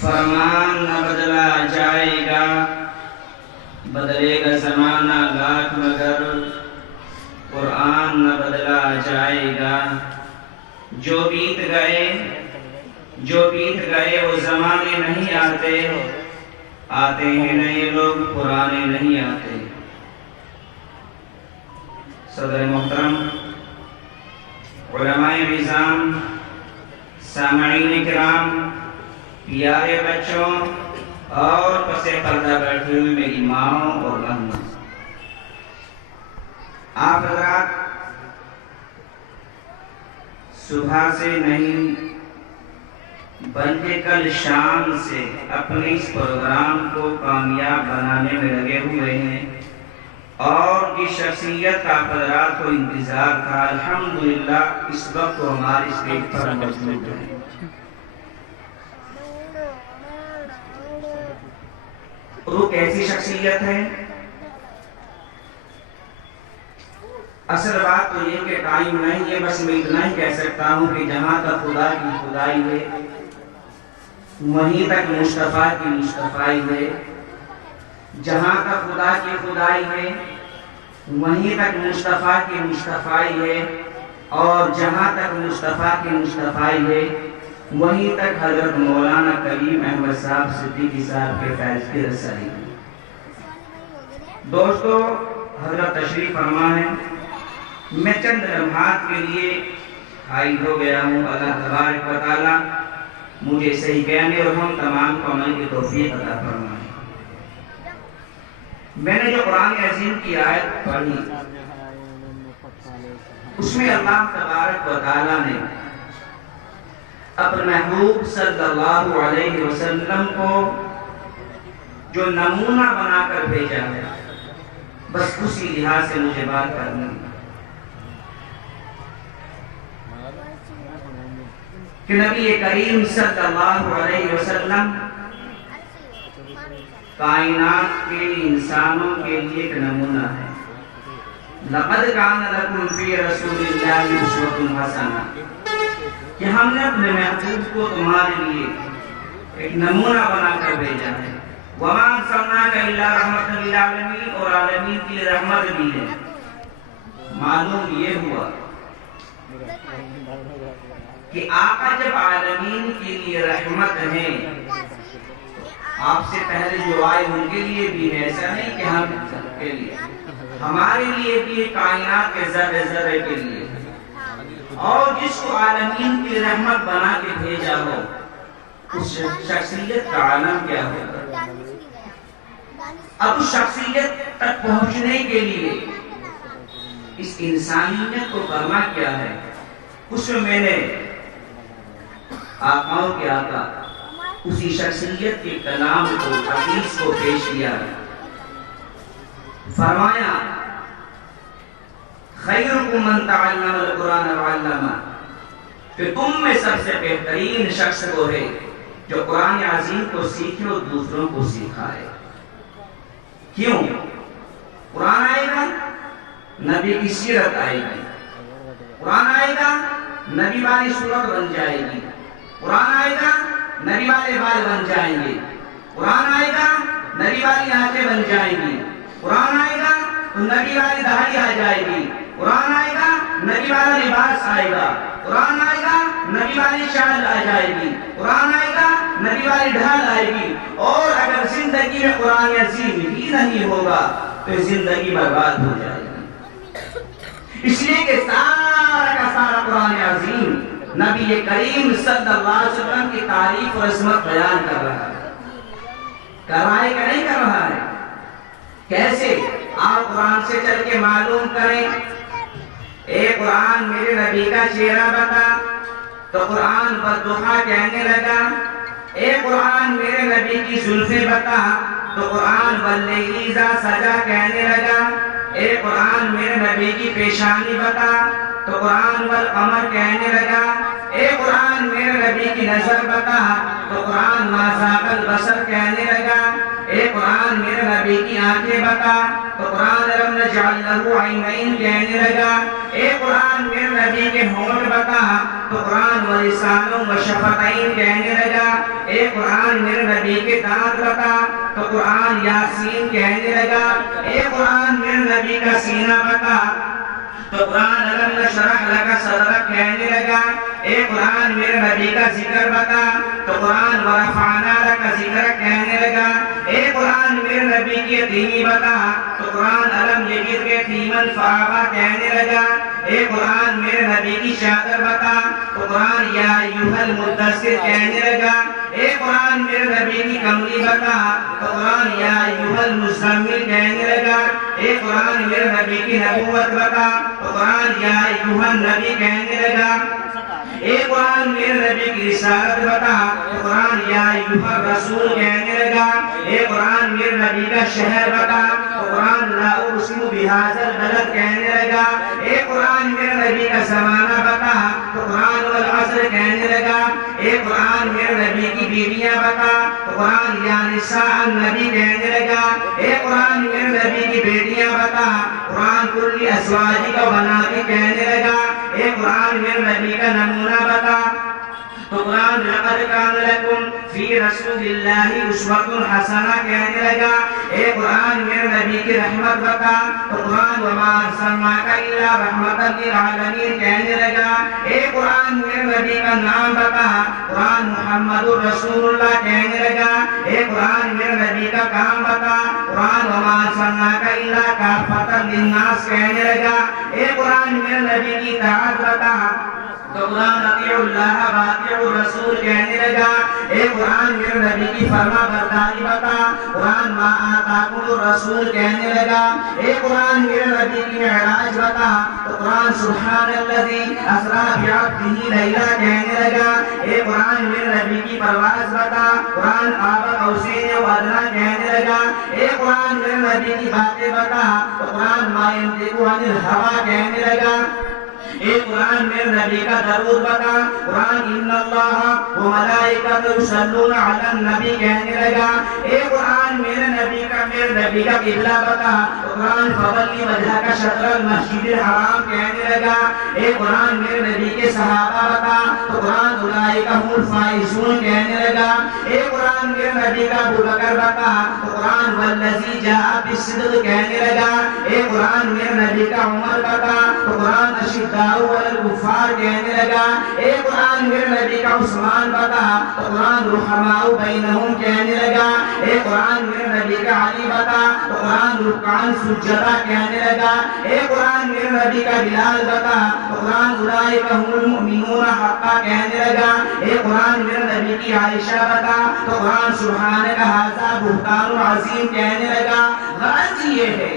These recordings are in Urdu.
فرمان نہ بدلا جائے گا، بدلے گا زمانہ لاکھ مگر قرآن نہ بدلا جائے گا۔ جو بیت گئے وہ زمانے نہیں آتے، آتے ہیں نئے لوگ پرانے نہیں آتے۔ صدر محترم، علماء نظام، سامعین کرام، پیارے بچوں اور پس پردہ بیٹھے ہوئے میری ماں اور بہنوں، آپ حضرات صبح سے نہیں بلکہ کل شام سے اپنے اس پروگرام کو کامیاب بنانے میں لگے ہوئے ہیں، اور جس شخصیت کا حضرات کو انتظار تھا الحمدللہ اس وقت وہ ہمارے اسٹیج پر موجود ہے۔ وہ کیسی شخصیت ہے؟ اصل بات تو یہ کہ ٹائم نہیں ہے، بس میں اتنا ہی کہہ سکتا ہوں کہ جہاں تک خدا کی خدائی ہے وہیں تک مصطفیٰ کی مصطفائی ہے، جہاں تک خدا کی خدائی ہے وہیں تک مصطفیٰ کی مصطفائی ہے، اور جہاں تک مصطفیٰ کی مصطفائی ہے وہیں تک حضرت مولانا کریم احمد صاحب صدیقی صاحب کے فیض کی رسائی ہے۔ دوستو، حضرت تشریف فرما ہے، میں چند لمحات کے لیے حائل ہو گیا ہوں۔ اللہ تبارک و تعالی مجھے صحیح کہنے اور ہم تمام کو عمل کی توفیق عطا فرمائے۔ میں نے جو قرآن عظیم کی آیت پڑھی اس میں اللہ تبارک و تعالی نے اپنے محبوب صلی اللہ علیہ وسلم کو جو نمونہ بنا کر بھیجا ہے، بس اسی لحاظ سے مجھے بات کرنی ہے کہ نبی کریم صلی اللہ علیہ وسلم کائنات کے انسانوں کے لیے ایک نمونہ ہے۔ لَقَدْ كَانَ لَكُمْ فِي رَسُولِ اللَّهِ أُسْوَةٌ حَسَنَةٌ، کہ ہم نے اپنے محبوب کو تمہارے لیے ایک نمونہ بنا کر بھیجا ہے۔ وَمَا أَرْسَلْنَاكَ إِلَّا رَحْمَةً لِلْعَالَمِينَ، اور عالمین کے لیے رحمت بھی ہے۔ معلوم یہ ہوا کہ آقا جب عالمین کے لیے رحمت ہیں، آپ سے پہلے جو آئے ان کے لیے بھی ہے، ایسا نہیں کہ ہم سب کے لیے، ہمارے لیے بھی کائنات کے ذرے ذرے کے لیے، اور جس کو عالمین کی رحمت بنا کے بھیجا ہو اس شخصیت کا عالم کیا ہوگا۔ اب اس شخصیت تک پہنچنے کے لیے اس انسانیت کو کرنا کیا ہے، اس میں نے آقاؤں کے آقا اسی شخصیت کے کلام کو، حدیث کو پیش کیا ہے۔ فرمایا خیرکم من تعلم القرآن وعلمہ، کہ تم میں سب سے بہترین شخص وہ ہے جو قرآن عظیم کو سیکھے اور دوسروں کو سکھائے۔ کیوں؟ قرآن آئے گا، نبی کی سیرت آئے گی، قرآن آئے گا، نبی والی صورت بن جائے گی، قرآن آئے گا، نبی والے بال بن جائیں گے، قرآن آئے گا، نبی والی آنکھیں بن جائیں گی، قرآن آئے گا تو نبی والی داڑھی آ جائے گی، قرآن آئے گا نبی والا لباس آئے گا، قرآن آئے گا نبی والی شال آ جائے گی، قرآن آئے گا نبی والی ڈھال آئے گی۔ اور اگر زندگی میں قرآن عظیم ہی نہیں ہوگا تو زندگی برباد ہو جائے گی۔ اس لیے کہ سارا کا سارا قرآن عظیم نبی کریم صلی اللہ علیہ وسلم کی تعریف اور عظمت بیان کر رہا ہے۔ کر رہا ہے کہ نہیں کر رہا ہے؟ کیسے؟ آپ قرآن سے چل کے معلوم کریں۔ اے قرآن میرے نبی کا چہرہ بتا، تو قرآن والضحیٰ کہنے لگا۔ اے قرآن میرے نبی کی زلفیں بتا، تو قرآن واللیل اذا سجا کہنے لگا۔ اے قرآن میرے نبی کی پیشانی بتا، تو قرآن والقمر کہنے لگا۔ اے قرآن میرے نبی کی نظر بتا، تو قرآن ما ذاق البصر کہنے لگا۔ اے قرآن میرے نبی کی آنکھیں بتا، تو قرآن الم نجعل لہ عینین کہنے لگا۔ اے قرآن میرے نبی کے ہونٹ بتا، تو قرآن و لسان و شفتین کہنے لگا، اے قرآن میرے نبی کے دانت بتا، تو قرآن یاسین کہنے لگا، اے قرآن میرے نبی کا سینہ بتا، تو قرآن الم نشرح لک صدرک کہنے لگا، اے قرآن میرے نبی کا ذکر بتا، تو قرآن ورفعنا لک ذکرک کہنے لگا، اے قرآن میرے نبی کی یتیمی بتا، تو قرآن الم یجد کے یتیمن فآویٰ کہنے لگا، اے قرآن میرے نبی کی چادر بتا، تو قرآن یا ایھا المدثر کہنے لگا، اے قرآن میرے نبی کی کملی بتا، تو قرآن یا ایھا المزمل کہنے لگا، اے قرآن میرے نبی کی نبوت بتا، تو قرآن یا ایھا النبی کہنے لگا، اے قرآن میرے نبی کی رسالت بتا، تو قرآن یا ایھا الرسول کہنے لگا، اے قرآن میرے نبی کا شہر بتا، تو قرآن لا اقسم بہذا البلد کہنے لگا، اے قرآن میرے نبی کا زمانہ بتا، تو قرآن والعصر کہنے لگا، اے قرآن میرے نبی کی بیویاں بتا، تو قرآن یا نساء النبی کہنے لگا، اے قرآن میرے نبی کی بیٹیاں بتا، قرآن کلی ازواجی کا بناتی کہنے لگا، اے قرآن میرے نبی کا نمونہ بتا، تو قرآن لقد کان لکم فی رسول اللہ اسوۃ حسنہ کہنے لگا، اے قرآن میرے نبی کی رحمت بتا، تو قرآن وما ارسلناک الا رحمۃ للعالمین کہنے لگا، اے قرآن میرے نبی کا نام بتا، قرآن محمد رسول اللہ کہنے لگا، اے قرآن میرے نبی کا کام بتا، قرآن وما ارسلناک الا کافۃ للناس کہنے لگا، اے قرآن میرے نبی کی اطاعت بتا، تو قرآن اطیعوا اللہ واطیعوا الرسول کہنے لگا، اے قرآن میرے نبی کی فرما برداری بتا، قرآن ما آتاکم الرسول کہنے لگا، اے قرآن میرے نبی کی معراج بتا، تو قرآن سبحان الذی اسریٰ بعبدہ لیلا کہنے لگا، اے قرآن میرے نبی کی پرواز بتا، قرآن قاب قوسین و ادنیٰ کہنے لگا، اے قرآن میرے نبی کی باتیں بتا، تو قرآن ما ینطق عن الہویٰ کہنے لگا، اے قرآن میرے نبی کا درود بتا، قرآن ان اللہ و ملائکۃ یصلون علی النبی کہنے لگا، اے قرآن میرے نبی کا قبلہ بتا، قرآن فولی وجہک شطر المسجد الحرام کہنے لگا، اے قرآن میرے نبی کے صحابہ بتا، تو قرآن اولئک هم الفائزون کہنے لگا، اے قرآن میرے نبی کا ابوبکر بتا، تو قرآن والذی جاء بالصدق کہنے لگا، اے قرآن میرے نبی کا عمر بتا، تو قرآن اشداء الکفار کہنے لگا، اے قرآن میرے نبی کا عثمان بتا، تو قرآن رحماء بینہم کہنے لگا، اے قرآن میرے نبی کا علی بتا، تو قرآن رکعان سجدہ کہنے لگا، اے قرآن میرے نبی کا بلال بتا، تو قرآن اولئک هم المؤمنون حقا کہنے لگا، اے قرآن میرے نبی کی عائشہ بتا، تو قرآن سبحانک ھذا بہتان عظیم کہنے لگا۔ غرض یہ ہے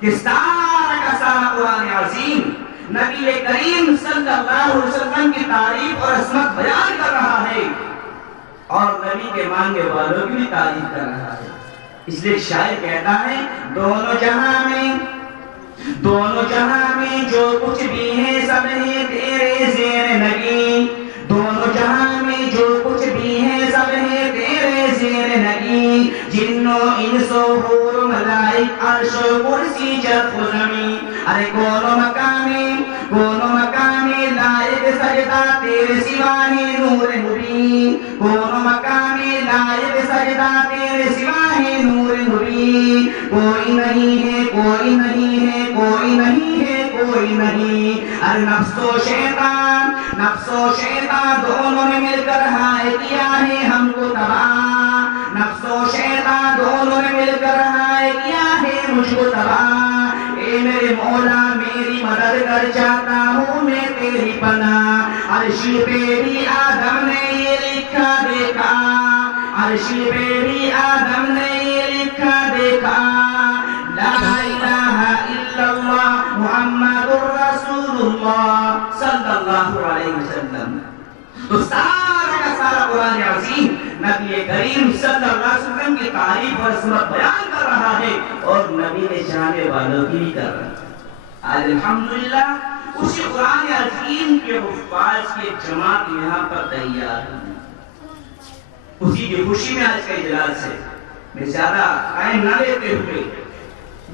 کہ سارا کا سارا قرآن عظیم نبی کریم صلی اللہ علیہ وسلم کی تعریف اور عظمت بیان کر رہا ہے، اور نبی کے مانگنے والوں کی بھی تعریف کر رہا ہے۔ اس لیے شاعر کہتا ہے، دونوں جہاں میں جو کچھ بھی ہے سب ہے تیرے زیر نگی، دونوں جہاں میں جو کچھ بھی ہے سب ہے تیرے زیر نگی، جن و انس و حور و ملائک عرش و کرسی چرخ و زمین، ارے کونوں مقامی لائق سجدہ تیرے سوا ہے نور مبین، کونوں مقامی لائق سجدہ تیرے سوا ہے نور مبین، کوئی نہیں ہے کوئی نہیں ہے کوئی نہیں ہے کوئی نہیں، ارے نفس و شیطان دونوں نے مل کر ہائے کیا ہے ہم کو تباہ، نفس و شیطان دونوں نے مل کر ہائے کیا ہے مجھ کو تباہ، اے میرے مولا میری مدد کر چاہتا ہوں میں تیری پناہ، عرش پہ بھی آدم نے یہ لکھا دیکھا، عرش پہ بھی آدم نے یہ لکھا دیکھا، لا الہ الا اللہ محمد رسول اللہ صلی اللہ علیہ وسلم۔ تو سارا کا سارا قرآن عظیم نبی کریم صلی اللہ علیہ وسلم کی تعریف اور عظمت بیان کر رہا ہے، اور نبی کے چاہنے والوں کی بھی کر رہا ہے۔ آج الحمدللہ اسی قرآن عظیم کے حفاظ کی جماعت یہاں پر تیار ہے، اسی کی خوشی میں آج کا اجلاس ہے۔ میں زیادہ ٹائم نہ لیتے ہوئے،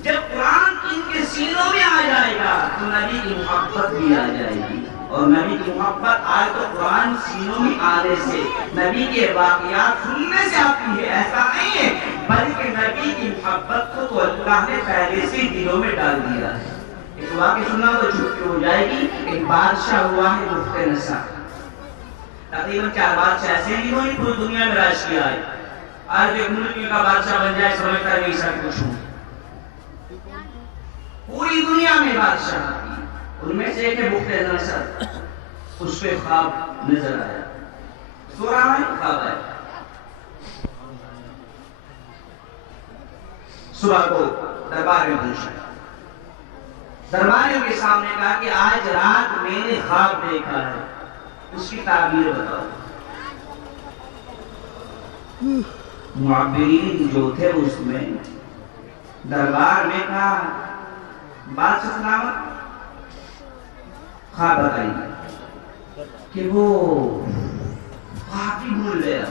جب قرآن ان کے سینوں میں آ جائے گا تو نبی کی محبت بھی آ جائے گی، اور نبی کی محبت آئے تو قرآن سینوں میں آنے سے، نبی کے واقعات سننے سے آتی ہے، ایسا نہیں ہے، بلکہ نبی کی محبت کو تو اللہ نے پہلے سے دلوں میں ڈال دیا ہے۔ ایک واقعہ سننا تو چھٹی ہو جائے گی۔ ایک بادشاہ ہوا ہے مفت نصر، تقریباً 4 بادشاہ ایسے نہیں ہوئی پوری دنیا میں راج کیا ہے۔ آج ایک ملک کا بادشاہ بن جائے سمجھتا نہیں سب کچھ ہوں، پوری دنیا میں بادشاہ آتی، ان میں سے ایک ہے مفت نصر، اس پہ خواب نظر آیا، سو رہا ہے، خواب آیا، صبح کو دربار میں پہنچا، درباریوں کے سامنے کہا کہ آج رات میں نے خواب دیکھا ہے، اس کی تعبیر بتاؤ۔ معبرین جو تھے اس میں دربار میں کہا بادشاہ سلامت، خواب بتائیے، کہ وہ خواب بھی بھول گیا،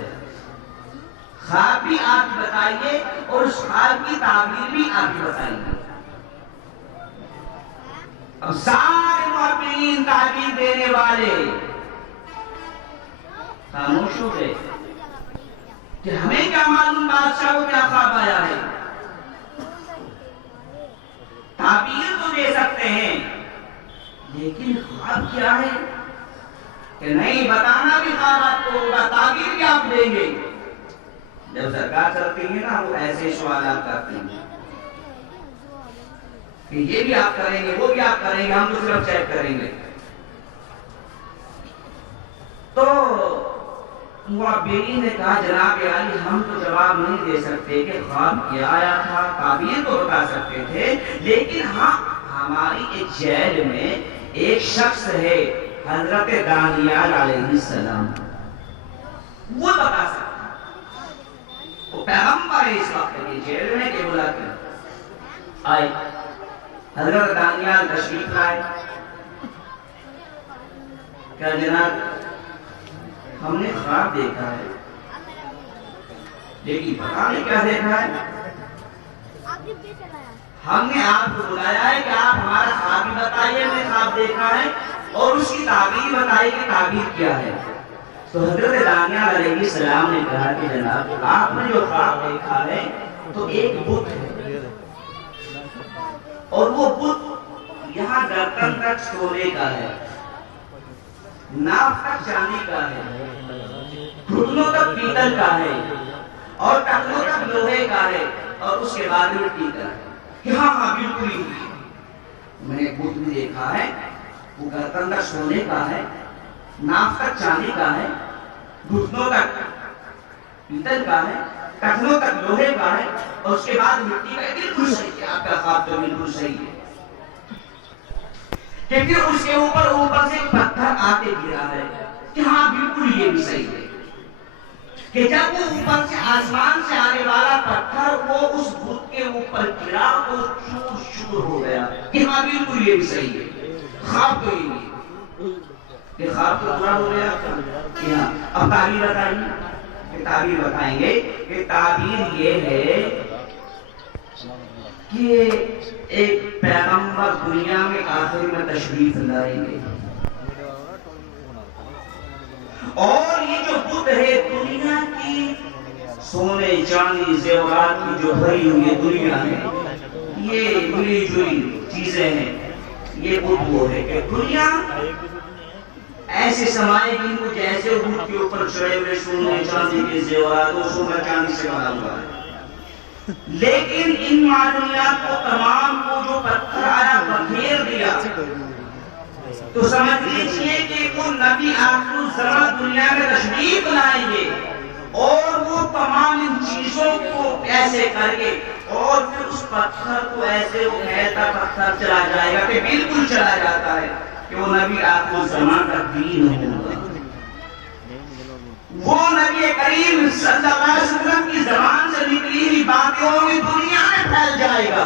خواب بھی آپ بتائیے اور اس خواب کی تعبیر بھی آپ بتائیے۔ اب سارے معبرین تعبیر دینے والے خاموش ہو گئے کہ ہمیں کیا معلوم بادشاہ کو کیا خواب آیا ہے، تعبیر تو دے سکتے ہیں لیکن خواب کیا ہے کہ نہیں بتانا بھی خواب آپ کو ہوگا، تعبیر بھی آپ دیں گے۔ جب سرکار چلتی ہے نا وہ ایسے سوالات کرتے ہیں کہ یہ بھی آپ کریں گے وہ بھی آپ کریں گے، ہم تو صرف چیک کریں گے۔ تو معبرین نے کہا جناب عالی ہم تو جواب نہیں دے سکتے کہ خواب کیا آیا تھا، تعبیر تو بتا سکتے تھے، لیکن ہاں ہماری ایک جیل میں ایک شخص ہے حضرت دانیال علیہ السلام، وہ بتا سکتا، وہ پیغمبر ہے اس وقت کی جیل میں کہ بلا کر آئے۔ حضرت دانیال تشریف لائے، کہا جناب ہم نے خواب دیکھا ہے لیکن پتہ نہیں کیا دیکھا ہے، ہم نے آپ کو بلایا ہے کہ آپ ہمارا خواب بھی بتائیے، ہم نے خواب دیکھا ہے اور اس کی تعبیر بتائیے کہ تعبیر کیا ہے۔ تو حضرت دانیال علیہ السلام نے کہا کہ جناب آپ نے جو خواب دیکھا ہے تو ایک بت ہے اور وہ بت یہاں گردن تک سونے کا ہے، ناف تک چاندی کا ہے، گھٹنوں تک پیتل کا ہے اور ٹخنوں تک لوہے کا ہے اور اس کے بعد مٹی کا ہے۔ کہ ہاں بالکل ہی میں نے بت بھی دیکھا ہے، وہ گردن تک سونے کا ہے، ناف تک چاندی کا ہے، گھٹنوں تک پیتل کا ہے، ٹخنوں تک لوہے کا ہے اور اس کے بعد مٹی کا ہے۔ بالکل صحیح ہے، آپ کا خواب تو بالکل صحیح ہے۔ کہ پھر اس کے اوپر سے پتھر آتے گرا ہے، کہ ہاں بالکل یہ بھی صحیح ہے، کہ جب وہ اوپر سے آسمان سے آنے والا پتھر وہ اس بت کے اوپر گرا تو چور چور ہو گیا، کہ ہاں بالکل یہ بھی صحیح ہے، خواب تو یہ نہیں، کہ خواب تو پورا ہو گیا۔ کہ ہاں اب تعبیر بتائیے، کہ تعبیر بتائیں گے کہ تعبیر یہ ہے کہ ایک پیغمبر دنیا میں آخر میں تشریف لائیں گے اور یہ جو بت ہے دنیا کی سونے چاندی زیورات کی جو بھری ہوئی دنیا ہے، یہ ملی جلی چیزیں ہیں، یہ بت وہ ہے کہ دنیا ایسے سمائے گی کو جیسے بت کے اوپر چڑھے ہوئے سونے چاندی کے زیورات، وہ سونا چاندی سے بنا ہوا ہے، لیکن ان معلومیات کو تمام کو جو پتھر آیا بکھیر دیا تو سمجھ لیجئے کہ وہ نبی آخر الزمان دنیا میں تشریف لائیں گے اور وہ تمام ان چیزوں کو ایسے کر کے اور پھر اس پتھر کو ایسے وہ کہتا پتھر چلا جائے گا کہ بالکل چلا جاتا ہے کہ وہ نبی آخر الزمان کا دین ہوگا، وہ نبی کریم صلی اللہ علیہ وسلم کی زبان سے نکلی ہوئی باتوں میں دنیا میں پھیل جائے گا۔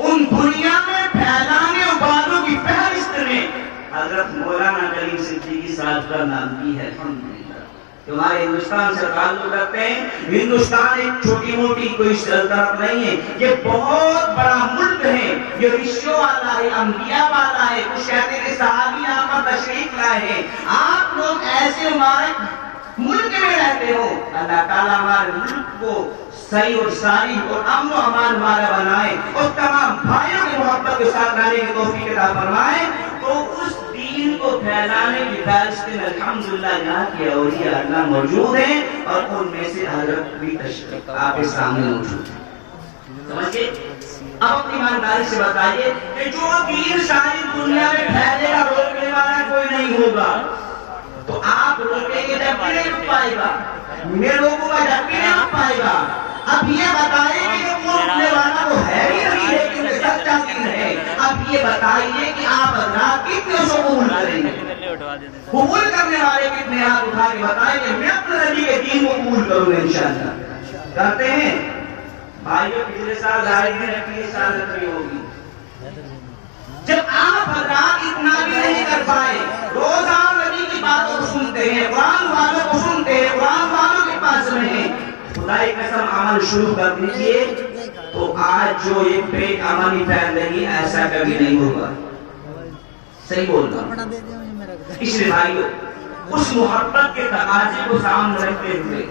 ان دنیا میں پھیلانے والوں کی فہرست میں حضرت مولانا کریم صدیقی صاحب کا نام بھی ہے، الحمدللہ، تمہارے ہندوستان سے تعلق رکھتے ہیں. ہندوستان ایک چھوٹی موٹی کوئی سلطنت نہیں ہے، یہ بہت بڑا ملک ہے، یہ رشیوں والا ہے، انبیاء والا ہے. کچھ کہتے ہیں کہ صحابی یہاں پر تشریف لائے ہیں. آپ لوگ ایسے مبارک ملک میں رہتے ہو. اللہ تعالیٰ ہمارے ملک کو صحیح اور صالح اور امن و امان والا بنائے اور تمام بھائیوں کی محبت کے ساتھ رہنے کی توفیق عطا فرمائے. تو اس دین کو پھیلانے کی فہرست میں الحمدللہ یہاں کے اولیاء اللہ موجود ہیں اور ان میں سے حضرت بھی تشریف آپ کے سامنے موجود ہیں. سمجھے؟ اب اپنی ایمانداری سے بتائیے کہ جو دین ساری دنیا میں پھیلے گا روکنے والا کوئی نہیں ہوگا. تو آپ روکیں گے جب بھی نہیں رک پائے گا، میرے لوگوں کا جب بھی نہیں رک پائے گا. اب یہ بتائیے کہ وہ رکنے والا وہ ہے ہی نہیں ہے کیونکہ سچا دین ہے. اب یہ بتائیے کہ آپ حضرات کتنے اس کو قبول کریں گے؟ قبول کرنے والے کتنے ہاتھ اٹھا کے بتائیں کہ میں اپنے نبی کے دین کو قبول کروں گا انشاءاللہ. کرتے ہیں بھائیوں؟ پچھلے سال ظاہر میں رکھی اس سال رکھی ہوگی. جب آپ حضرات اتنا بھی نہیں کر پائے، روزہ نبی کی باتوں کو سنتے ہیں، قرآن والوں کو سنتے ہیں، قرآن والوں کے پاس رہیں، خدا کی قسم عمل شروع کر دیجئے تو آج جو یہ پیٹ عملی پھیل رہی ہے ایسا کبھی نہیں ہوگا. صحیح بول رہا ہوں. اس لیے بھائیو اس محبت کے تقاضے کو سامنے رکھتے ہوئے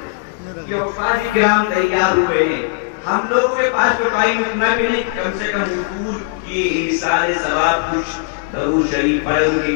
یہ حفاظ کرام تیار ہوئے ہیں. ہم لوگوں کے پاس تو ٹائم اتنا بھی نہیں، کم سے کم حضور کی سارے ثواب کچھ درود شریف پڑھے ان کی